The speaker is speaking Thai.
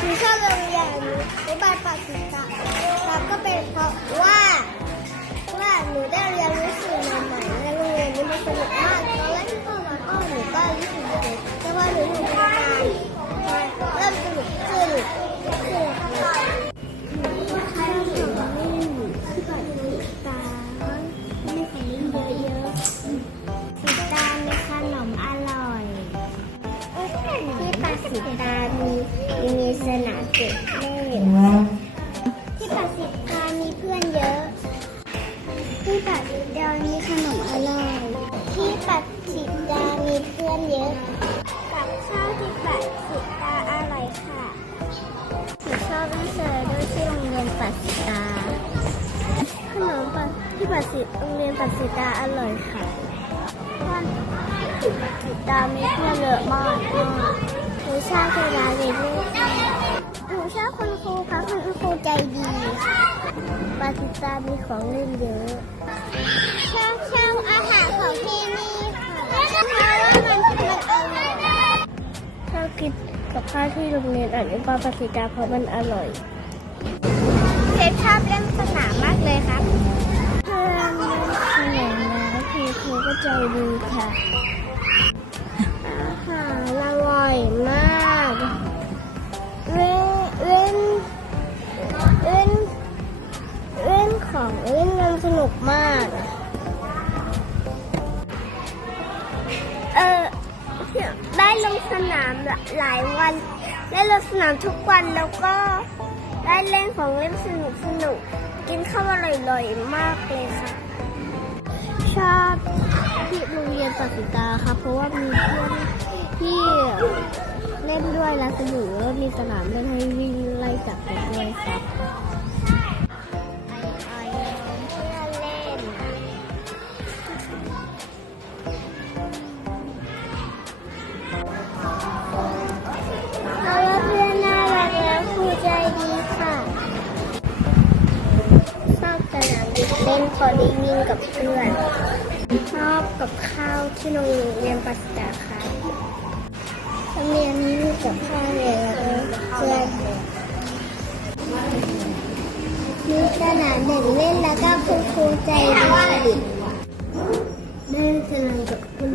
หนูชอบโรงเรียนอนุบาลปาสิตาแล้วก็เป็นเพราะว่าว่าหนูได้เรียนรู้สิ่งใหม่ๆในโรงเรียนนี้มันสนุกมาก มีมีสนามเด็กเล่นที่ปาสิตามีเพื่อนเยอะ ที่ปาสิตามีขนมอร่อย ที่ปาสิตามีเพื่อนเยอะ กับข้าวที่ปาสิตาอร่อยค่ะหนูชอบหนังสือด้วยที่โรงเรียนปาสิตาขนมปที่ปาสิตโรงเรียนปาสิตาอร่อยค่ะวันติดตามีเพื่อนเยอะมาก นูชอบเวลาเรียนรู้หนูชอบคุณครูค่ะคุณครูใจดีปาติตามีของเล่นเยอะชอบชอบอาหารของที่นี่ค่ะเพราะว่ามันมันอร่อยชอบกินกับข้าวที่โรงเรียนอ่านอุปาปาติตาเพราะมันอร่อยเพชรชอบเล่นสนามมากเลยครับเพื่อนเล่นสนามแล้วคือครูก็ใจดีค่ะอาหารอร่อยมาก นุกมาก เออได้ลงสนามหลายวัน ได้ลงสนามทุกวันแล้วก็ได้เล่นของเล่นสนุกสนุก กินข้าวอร่อยๆมากเลยค่ะ ชอบที่โรงเรียนปัสิตาค่ะ เพราะว่ามีเพื่อนที่เล่นด้วยและสนุกแล้วมีสนามเล่นให้วิ่งไล่จับกันด้วยครั ล่นพอได้วิ่งกับเพื่อน ชอบกับข้าวที่โรงเรียนปัสตาค่ะโรงเรียนนี้มีกับข้าวเลยแล้วเพื่อนมีสนามเด็กเล่นแล้วก็คุณครูใจดีเล่นสนามกับเพื่